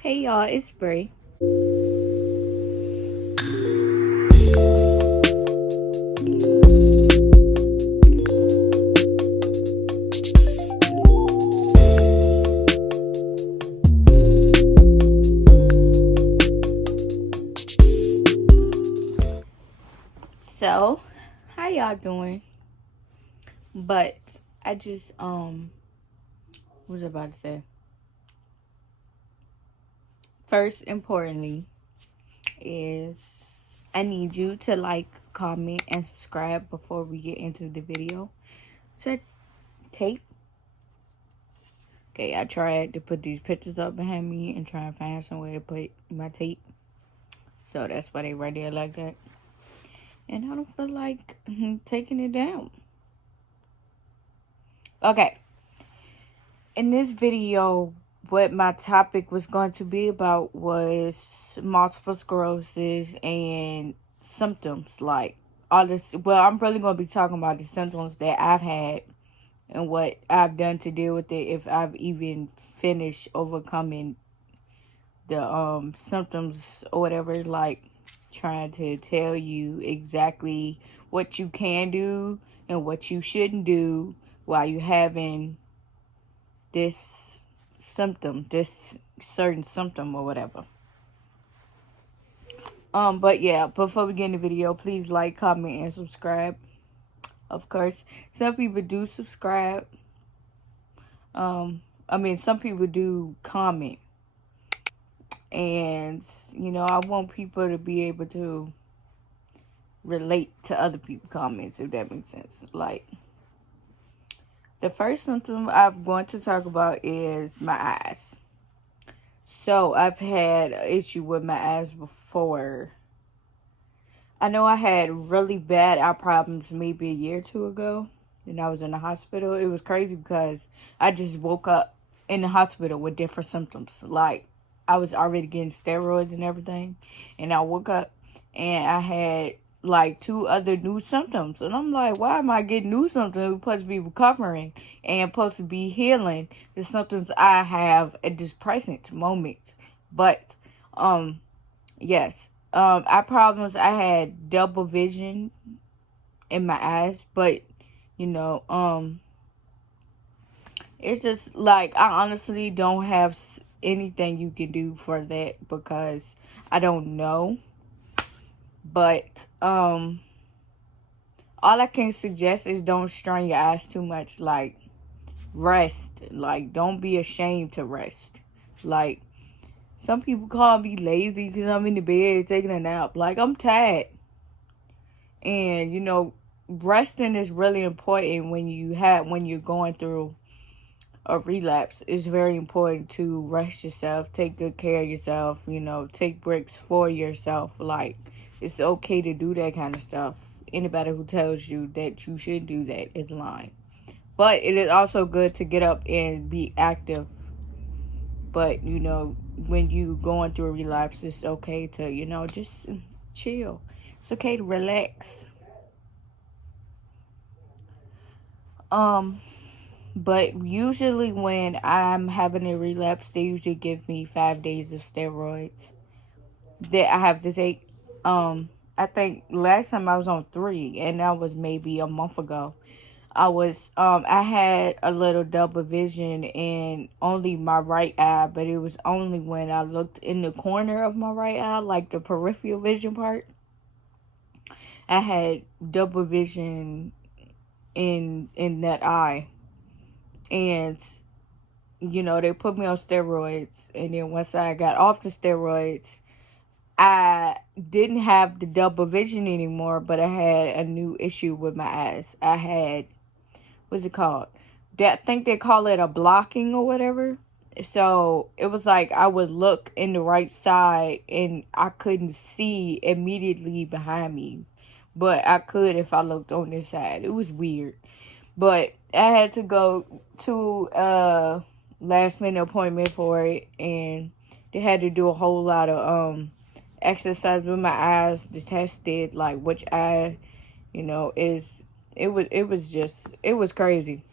Hey y'all, it's Bray. So, how y'all doing? But I just what was I about to say? First, importantly, is I need you to like, comment, and subscribe before we get into the video. So, tape. Okay, I tried to put these pictures up behind me and try and find some way to put my tape. So that's why they right there like that. And I don't feel like taking it down. Okay. In this video, what my topic was going to be about was multiple sclerosis and symptoms, like all this. Well, I'm really going to be talking about the symptoms that I've had and what I've done to deal with it, if I've even finished overcoming the symptoms or whatever, like trying to tell you exactly what you can do and what you shouldn't do while you having this this certain symptom or whatever. But yeah, before we get in the video, please like, comment, and subscribe. Of course, some people do subscribe. Some people do comment. And, I want people to be able to relate to other people's comments, if that makes sense. Like, the first symptom I'm going to talk about is my eyes. So, I've had an issue with my eyes before. I know I had really bad eye problems maybe a year or two ago, and I was in the hospital. It was crazy because I just woke up in the hospital with different symptoms. Like, I was already getting steroids and everything, and I woke up and I had like 2 other new symptoms. And I'm like, why am I getting new symptoms? We're supposed to be recovering and supposed to be healing the symptoms I have at this present moment. But, yes. Eye problems, I had double vision in my eyes, but, you know, it's just like, I honestly don't have anything you can do for that because I don't know. But, all I can suggest is don't strain your eyes too much. Like, rest. Like, don't be ashamed to rest. Like, some people call me lazy because I'm in the bed taking a nap. Like, I'm tired. And, resting is really important when you're going through a relapse. It's very important to rest yourself, take good care of yourself, take breaks for yourself. Like, it's okay to do that kind of stuff. Anybody who tells you that you should do that is lying. But it is also good to get up and be active. But, when you going through a relapse, it's okay to, just chill. It's okay to relax. But usually when I'm having a relapse, they usually give me 5 days of steroids that I have to take. I think last time I was on 3, and that was maybe a month ago. I had a little double vision in only my right eye, but it was only when I looked in the corner of my right eye, like the peripheral vision part. I had double vision in that eye. And they put me on steroids, and then once I got off the steroids, I didn't have the double vision anymore, but I had a new issue with my eyes. I had, what's it called? I think they call it a blocking or whatever. So it was like I would look in the right side and I couldn't see immediately behind me, but I could if I looked on this side. It was weird. But I had to go to a last minute appointment for it, and they had to do a whole lot of exercise with my eyes to test it, like which eye, it was crazy.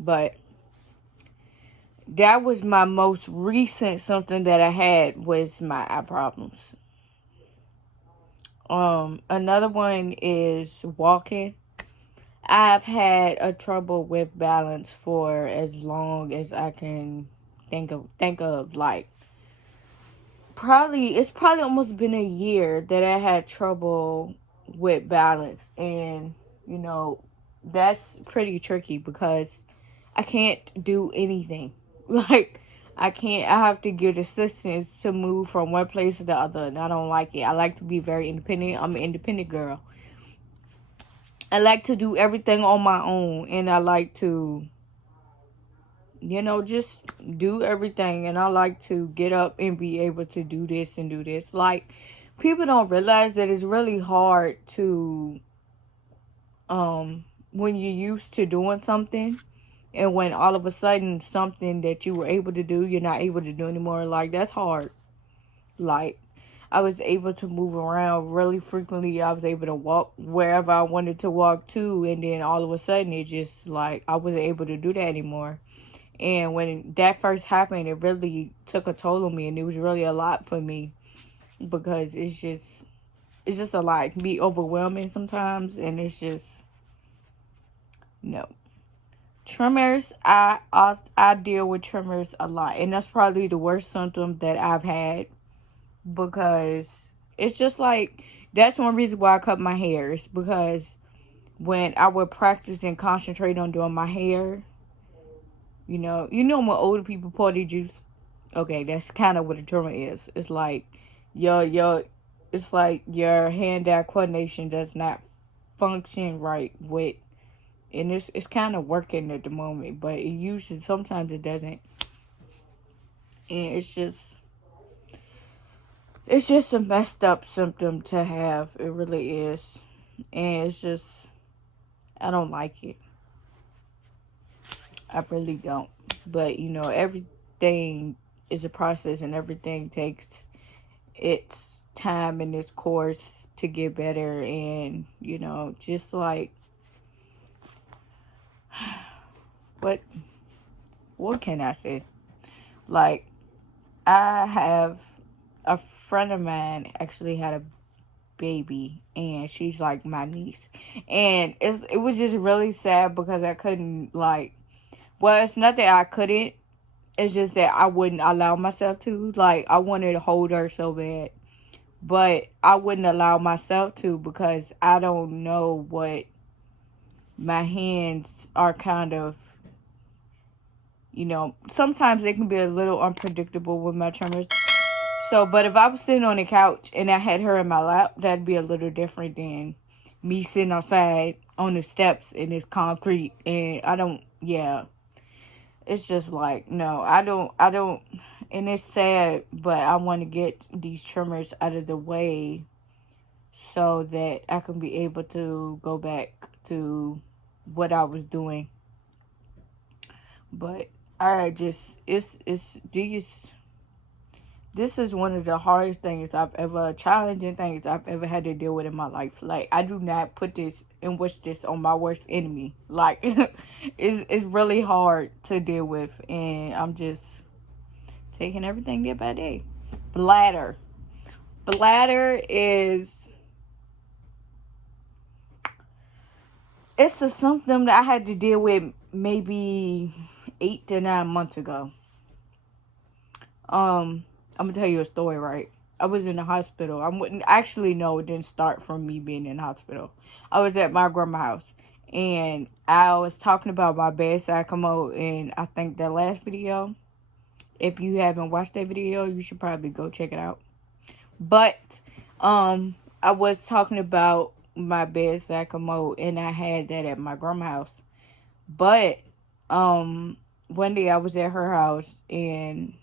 But That was my most recent something that I had was my eye problems. Another one is walking. I've had a trouble with balance for as long as I can think of like probably it's probably almost been a year that I had trouble with balance, and you know that's pretty tricky because I can't do anything. Like I have to get assistance to move from one place to the other, and I don't like it. I like to be very independent. I'm an independent girl. I like to do everything on my own, and I like to, just do everything. And I like to get up and be able to do this and do this. Like, people don't realize that it's really hard to, when you're used to doing something, and when all of a sudden something that you were able to do, you're not able to do anymore. Like, that's hard. Like, I was able to move around really frequently. I was able to walk wherever I wanted to walk to. And then all of a sudden, it just, like, I wasn't able to do that anymore. And when that first happened, it really took a toll on me. And it was really a lot for me. Because it's just a lot. It can be overwhelming sometimes. And it's just, no. Tremors, I deal with tremors a lot. And that's probably the worst symptom that I've had. Because it's just like, that's one reason why I cut my hair. Is because when I would practice and concentrate on doing my hair, when older people pour their juice. Okay, that's kind of what a tremor is. It's like it's like your hand-eye coordination does not function right with, and it's kind of working at the moment, but it usually sometimes it doesn't, and it's just a messed up symptom to have. It really is. And it's just, I don't like it. I really don't. But, everything is a process, and everything takes its time and its course to get better. And, just like, what can I say? Like, I have a friend of mine actually had a baby, and she's like my niece, and it was just really sad because I couldn't, like, well, it's not that I couldn't, it's just that I wouldn't allow myself to. Like, I wanted to hold her so bad, but I wouldn't allow myself to because I don't know what my hands are kind of, sometimes they can be a little unpredictable with my tremors. So, but if I was sitting on the couch and I had her in my lap, that'd be a little different than me sitting outside on the steps in this concrete. And yeah. It's just like, no, I don't, and it's sad, but I want to get these tremors out of the way so that I can be able to go back to what I was doing. But this is one of the hardest challenging things I've ever had to deal with in my life. Like, I do not put this and wish this on my worst enemy. Like, it's really hard to deal with, and I'm just taking everything day by day. Bladder is, it's a symptom that I had to deal with maybe 8 to 9 months ago. I'm gonna tell you a story, right? I was in the hospital. I wouldn't actually know. It didn't start from me being in the hospital. I was at my grandma's house, and I was talking about my bedside commode in, I think, that last video. If you haven't watched that video, you should probably go check it out. But I was talking about my bedside commode, and I had that at my grandma's house. But one day I was at her house, and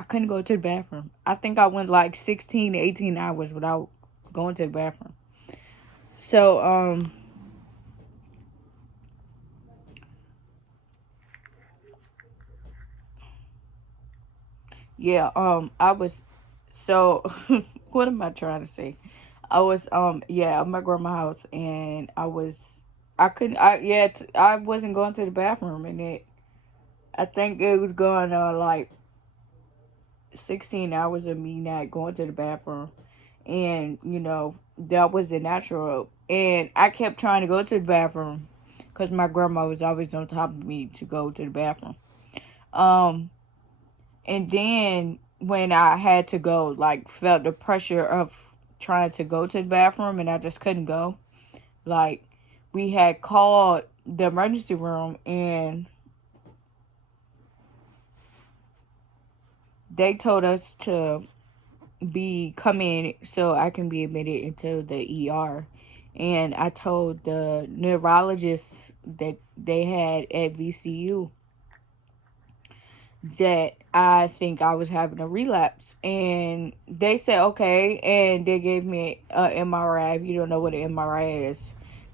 I couldn't go to the bathroom. I think I went like 16 to 18 hours without going to the bathroom. So, yeah, I was, so, what am I trying to say? I was, at my grandma's house, and I wasn't going to the bathroom, and I think it was going on like 16 hours of me not going to the bathroom. And, that was the natural. And I kept trying to go to the bathroom because my grandma was always on top of me to go to the bathroom. And then when I had to go, like, felt the pressure of trying to go to the bathroom and I just couldn't go. Like, we had called the emergency room and they told us to come in so I can be admitted into the ER. And I told the neurologist that they had at VCU that I think I was having a relapse. And they said, okay. And they gave me a MRI. If you don't know what an MRI is,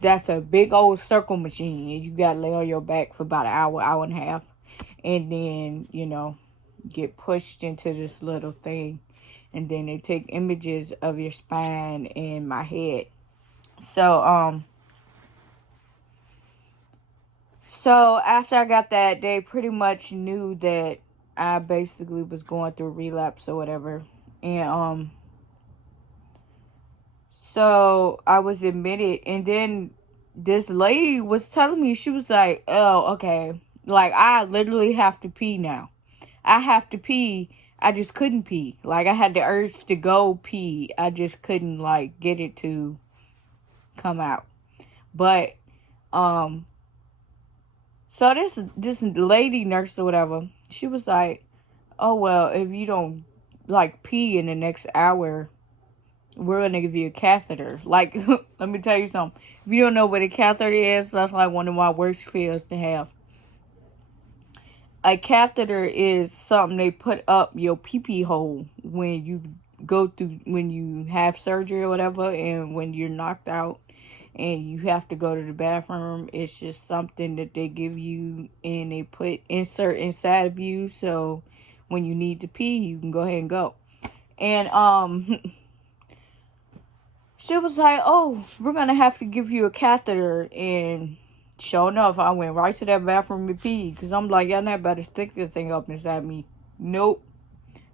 that's a big old circle machine. And you got to lay on your back for about an hour, hour and a half. And then, get pushed into this little thing. And then they take images of your spine and my head. So after I got that, they pretty much knew that I basically was going through relapse or whatever. And so I was admitted, and then this lady was telling me, she was like, oh, okay, like, I literally have to pee now. I have to pee. I just couldn't pee. Like, I had the urge to go pee. I just couldn't, like, get it to come out. But, so this lady nurse or whatever, she was like, oh, well, if you don't, like, pee in the next hour, we're going to give you a catheter. Like, let me tell you something. If you don't know what a catheter is, that's like one of my worst fears to have. A catheter is something they put up your pee-pee hole when you when you have surgery or whatever, and when you're knocked out and you have to go to the bathroom. It's just something that they give you and they insert inside of you, so when you need to pee, you can go ahead and go. And she was like, oh, we're gonna have to give you a catheter. And sure enough, I went right to that bathroom to pee, because I'm like, y'all not about to stick this thing up inside me. Nope.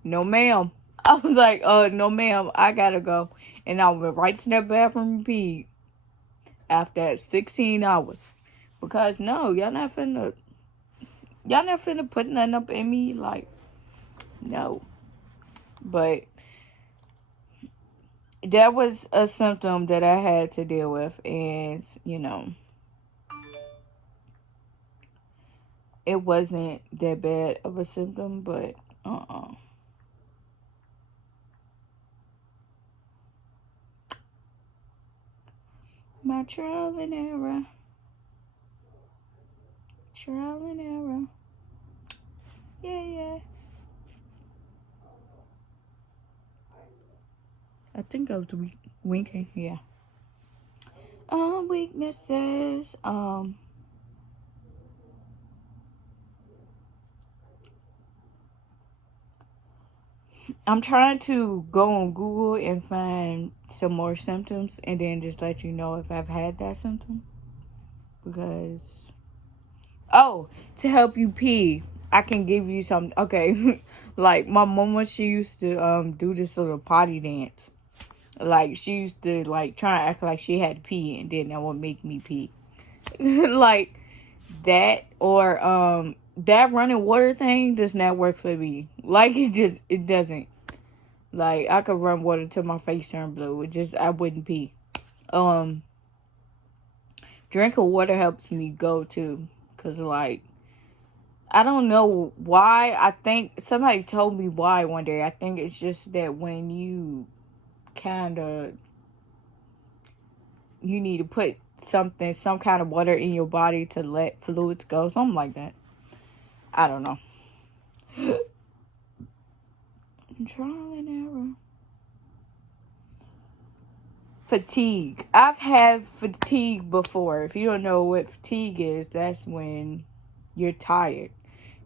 No, ma'am. I was like, no, ma'am, I gotta go. And I went right to that bathroom and pee after 16 hours. Because, no, y'all not finna put nothing up in me. Like, no. But that was a symptom that I had to deal with. And, it wasn't that bad of a symptom, but my trial and error. Trial and error. Yeah. I think I was winking, yeah. Weaknesses. I'm trying to go on Google and find some more symptoms and then just let you know if I've had that symptom. Because, to help you pee, I can give you some. Okay, like my mama, she used to do this little potty dance. Like, she used to, like, try to act like she had to pee, and then that would make me pee. Like, that, or, that running water thing does not work for me. Like, it doesn't. Like, I could run water till my face turned blue. I wouldn't pee. Drinking water helps me go, too. Because, like, I don't know why. I think somebody told me why one day. I think it's just that when you you need to put some kind of water in your body to let fluids go. Something like that. I don't know. Trial and error. Fatigue. I've had fatigue before. If you don't know what fatigue is, that's when you're tired.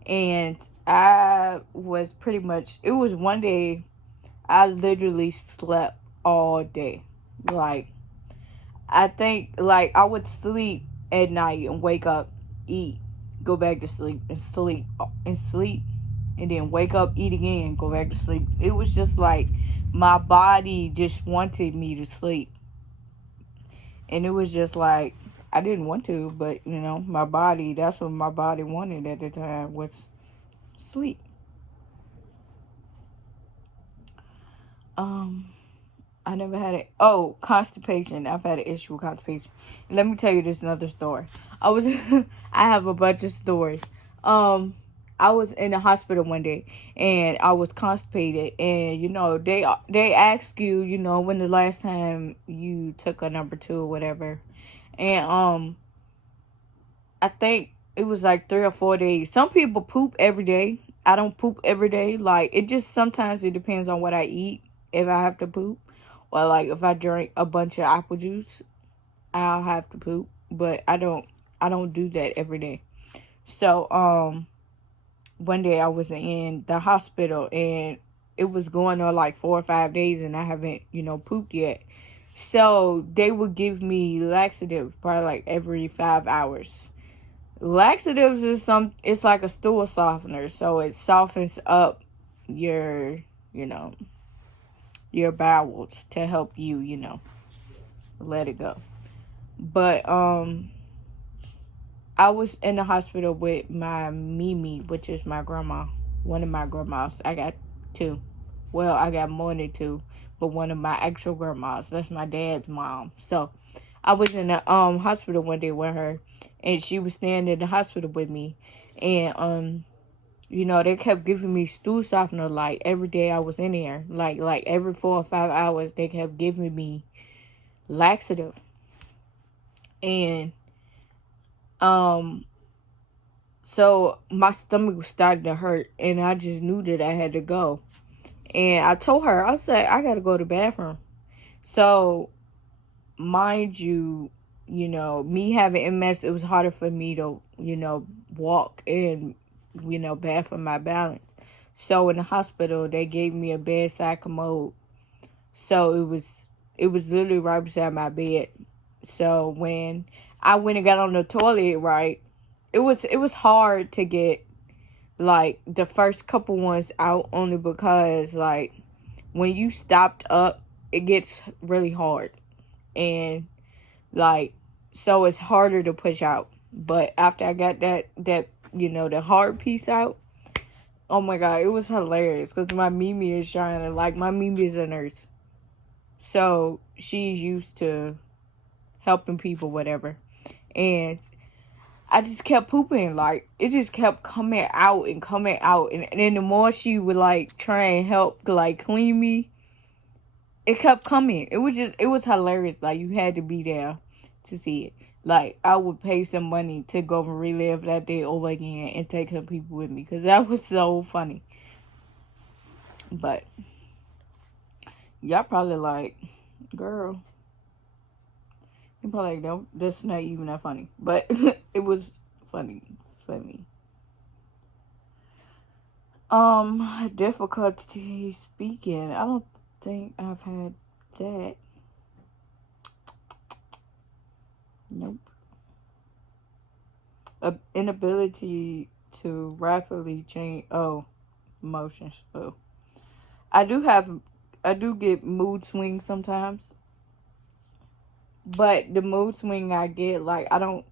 And I was it was one day I literally slept all day. Like, I think, like, I would sleep at night and wake up, eat, go back to sleep, and sleep, and then wake up, eat again, go back to sleep. It was just like my body just wanted me to sleep. And it was just like I didn't want to, but my body, that's what my body wanted at the time, was sleep. I never had it. Oh, constipation. I've had an issue with constipation. Let me tell you this another story. I have a bunch of stories. I was in the hospital one day and I was constipated, and they ask you, when the last time you took a number 2 or whatever. And I think it was like 3 or 4 days. Some people poop every day. I don't poop every day. Like, it just sometimes it depends on what I eat if I have to poop. Or like if I drink a bunch of apple juice, I'll have to poop. But I don't do that every day. So one day I was in the hospital and it was going on like 4 or 5 days and I haven't, pooped yet. So they would give me laxatives probably like every 5 hours. Laxatives it's like a stool softener, so it softens up your, your bowels to help you, let it go. But I was in the hospital with my Mimi, which is my grandma, one of my grandmas. I got 2. Well, I got more than 2, but one of my actual grandmas. That's my dad's mom. So I was in the hospital one day with her, and she was staying in the hospital with me, and they kept giving me stool softener like every day I was in there, like every 4 or 5 hours they kept giving me laxative, and so my stomach was starting to hurt, and I just knew that I had to go, and I told her, I said, I gotta go to the bathroom. So mind you, me having MS, it was harder for me to, walk and, bad for my balance. So in the hospital, they gave me a bedside commode. So it was literally right beside my bed. So when I went and got on the toilet, right, it was hard to get like the first couple ones out, only because like when you stopped up, it gets really hard. And like, so it's harder to push out. But after I got that the hard piece out, oh my God, it was hilarious. Because my Mimi is shining. Like, my Mimi is a nurse. So she's used to helping people, whatever. And I just kept pooping. Like, it just kept coming out and coming out. And then the more she would like try and help like clean me, it kept coming. It was hilarious. Like, you had to be there to see it. Like, I would pay some money to go and relive that day over again and take some people with me, because that was so funny. But y'all probably like, girl, you probably like, no, that's not even that funny. But it was funny for me. Difficulty speaking. I don't think I've had that. Nope. Inability to rapidly change emotions. Oh, I do get mood swings sometimes, but the mood swing I get, like, I don't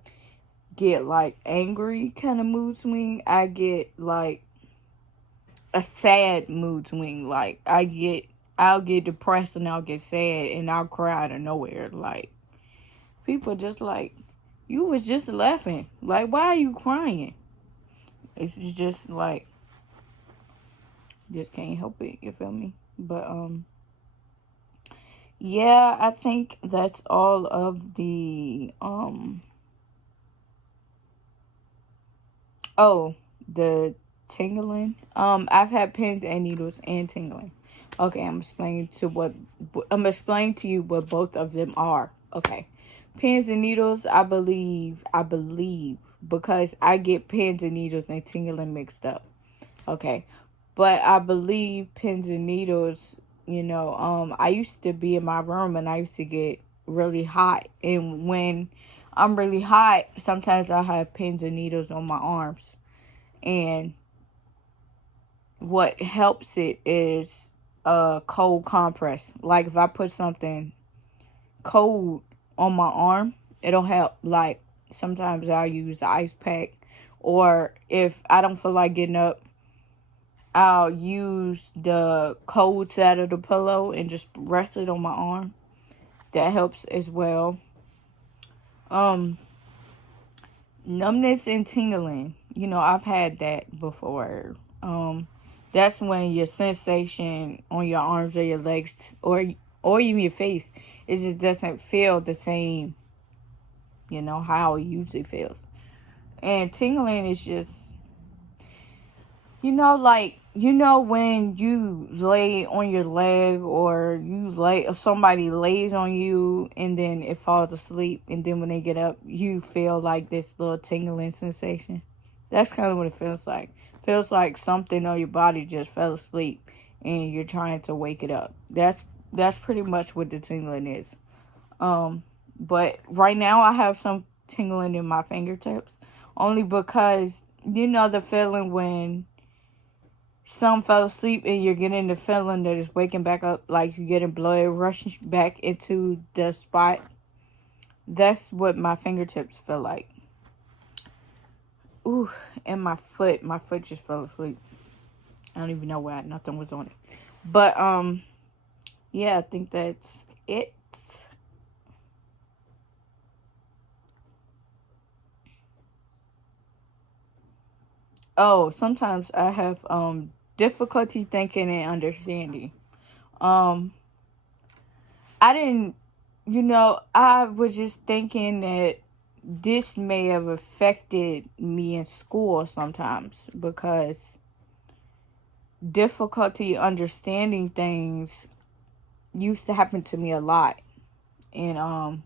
get like angry kind of mood swing. I get like a sad mood swing. Like, I'll get depressed and I'll get sad and I'll cry out of nowhere. Like, people just like, you was just laughing. Like, why are you crying? It's just like, just can't help it. You feel me? But yeah, I think that's all of the the tingling. I've had pins and needles and tingling. Okay, I'm explaining to you what both of them are. Okay. Pins and needles, I believe, because I get pins and needles and tingling mixed up. Okay. But I believe pins and needles, I used to be in my room and I used to get really hot. And when I'm really hot, sometimes I have pins and needles on my arms. And what helps it is a cold compress. Like if I put something cold on my arm, it'll help. Like sometimes I'll use the ice pack, or if I don't feel like getting up, I'll use the cold side of the pillow and just rest it on my arm. That helps as well. Numbness and tingling. I've had that before. That's when your sensation on your arms or your legs, or even your face, it just doesn't feel the same. How it usually feels. And tingling is just, like, when you lay on your leg, or somebody lays on you and then it falls asleep, and then when they get up, you feel like this little tingling sensation. That's kind of what it feels like. It feels like something on your body just fell asleep and you're trying to wake it up. That's pretty much what the tingling is. But right now I have some tingling in my fingertips, only because the feeling when some fell asleep and you're getting the feeling that it's waking back up, like you're getting blood rushing back into the spot. That's what my fingertips feel like. Ooh, and my foot just fell asleep. I don't even know why, nothing was on it. But yeah, I think that's it. Oh, sometimes I have difficulty thinking and understanding. Um I didn't, I was just thinking that this may have affected me in school sometimes, because difficulty understanding things used to happen to me a lot. And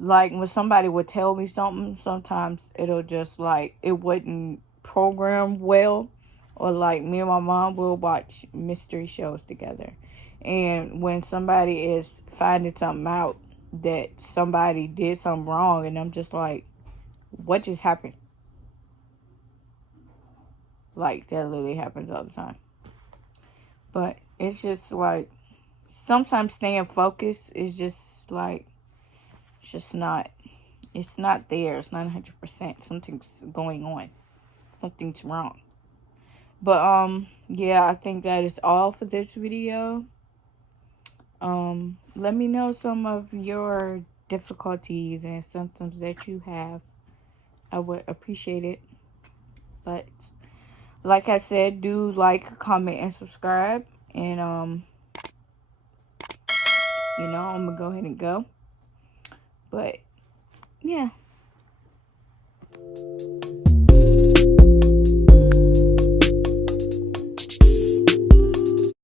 like when somebody would tell me something, sometimes it'll just like it wouldn't program well. Or like me and my mom will watch mystery shows together, and when somebody is finding something out, that somebody did something wrong, and I'm just like, what just happened? Like that literally happens all the time. But it's just like sometimes staying focused is just like, it's just not, it's not there. It's not 100%. Something's going on. Something's wrong. But yeah, I think that is all for this video. Let me know some of your difficulties and symptoms that you have. I would appreciate it. But like I said, do like, comment, and subscribe. And I'm gonna go ahead and go. But yeah.